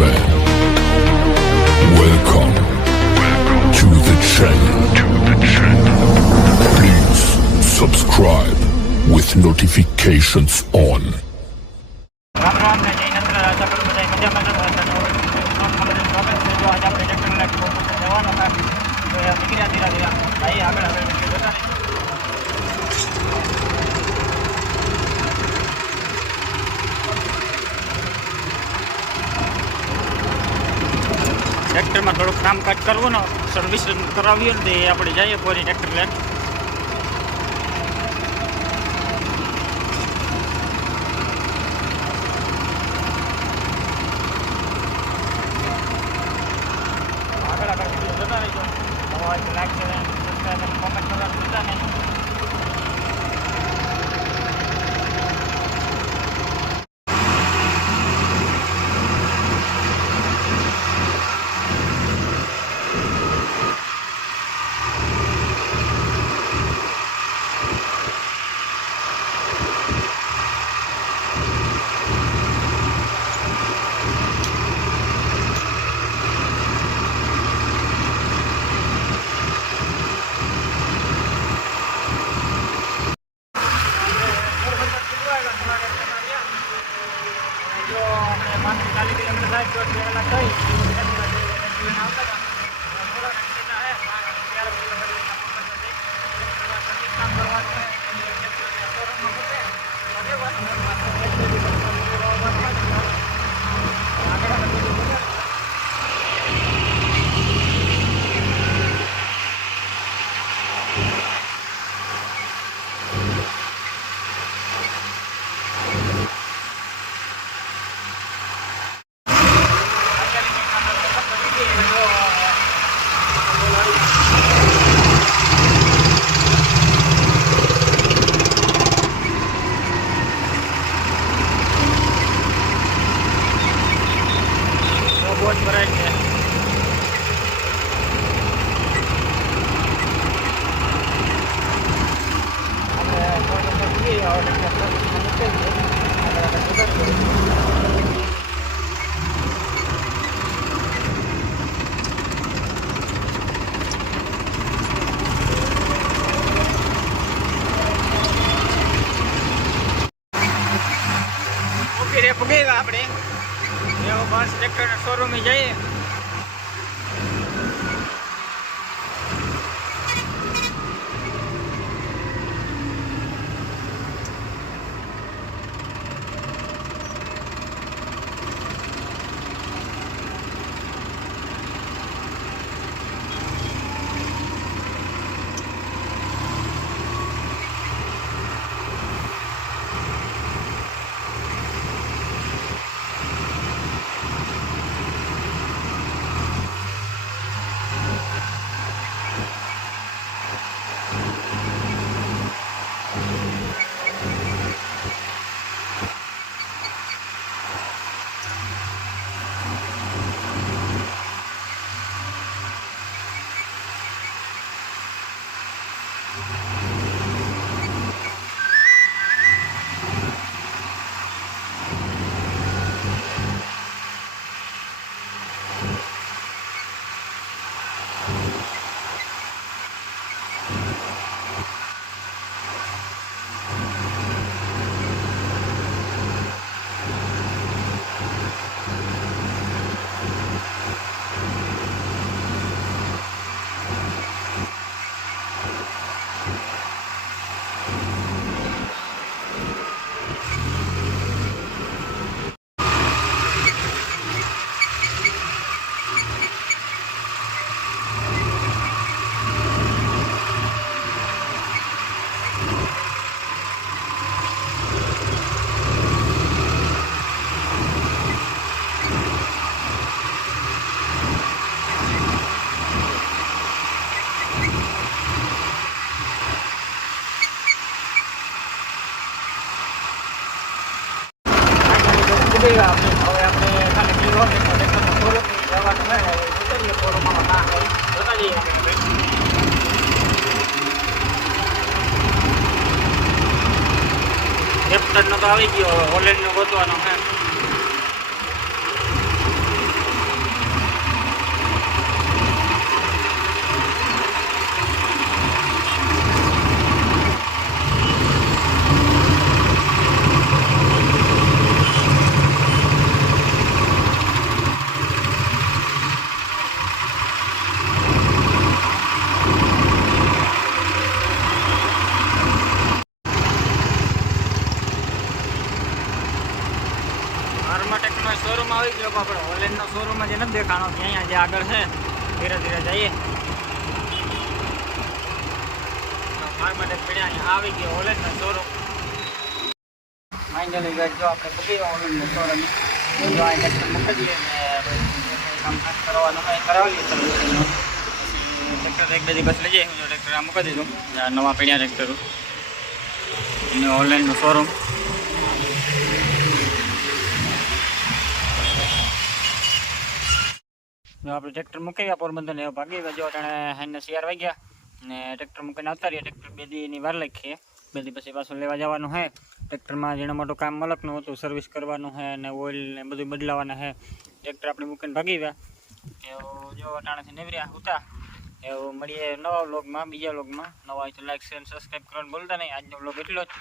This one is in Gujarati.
gentlemen, welcome to the channel. Please subscribe with notifications on. Ram Ram ને જય નંત્ર આશા કરું બધા મજામાં જ હશે. સ્વાગત છે. જો આજે આપણે ટ્રેક્ટરને જવાનો હતા તો નીકળ્યા ધીરા ધીરા ભાઈ આગળ જતા નહીં. ટ્રેક્ટરમાં થોડુંક કામકાજ કરવું ને સર્વિસ કરાવીએ ને તે આપણે જઈએ ફરી ટ્રેક્ટર લઈને. આગળ આગળ વિડીયો જોતા રહીજો. નવા લાઈક છે સબસ્ક્રાઈબ અને કોમેન્ટ કરવાનું ભૂલતા નહીં. જો આપણે 40 કિલોમીટર થાય તો ટ્રેવલ થઈ આવતા થોડા નજીકના હે 11 કિલોમીટર કામ કરવાનું છે. બોટ ભરાય છે. ઓકે રે પગેગા આપણે એવો બસ ટ્રેક્ટરના શોરૂમે જઈએ. હવે આપણે ખાલી કિલો ટ્રેક્ટરનો શોરૂમ જવાનું હોય ઉતરીએ શોરૂમમાં ના હોય જોતા જઈએ આપણે. કેપ્ટનનો તો આવી ગયો, હોલેન્ડનો ગોતવાનો હે. આવી ગયો આપણે હોલેન્ડનો શોરૂમ જે નથી દેખાણો ત્યાં જે આગળ છે ધીરે ધીરે જઈએ માટે પડ્યા અહીંયા આવી ગયો હોલેન્ડનો શોરૂમ ફાઇનલી ગાઈસ જો આપણે પૂકી ગયા હોલેન્ડનો શોરૂમ જો આ ટ્રેક્ટર મૂકી દઈએ ને કામકાજ કરવાનું હોય કરાવી લઈએ ટ્રેક્ટર એક બે દિવસ લઈ જઈએ હું ટ્રેક્ટર આ મૂકી દીધું નવા પડ્યા ટ્રેક્ટરો અને હોલેન્ડનું શોરૂમ જો આપણે ટ્રેક્ટર મૂકી ગયા પોરબંદર ને ભાગી ગયા જો અટાણે હાઈના 4 વાગ્યા ને ટ્રેક્ટર મૂકીને આવતા રહીએ ટ્રેક્ટર 2 દીની વાર લખીએ 2 દી પછી પાછું લેવા જવાનું છે ટ્રેક્ટરમાં જેના મોટું કામ મલકનું હતું સર્વિસ કરવાનું છે ને ઓઇલ ને બધું બદલાવાના છે ટ્રેક્ટર આપણે મૂકીને ભાગી ગયા એવું જો અટાણેથી નીવડ્યા હતા એવું મળીએ નવા વ્લોગમાં બીજા વ્લોગમાં નવા હોય તો લાઈક શેર સબસ્ક્રાઈબ કરવાનું ભૂલતા નહીં આજનો વ્લોગ એટલો જ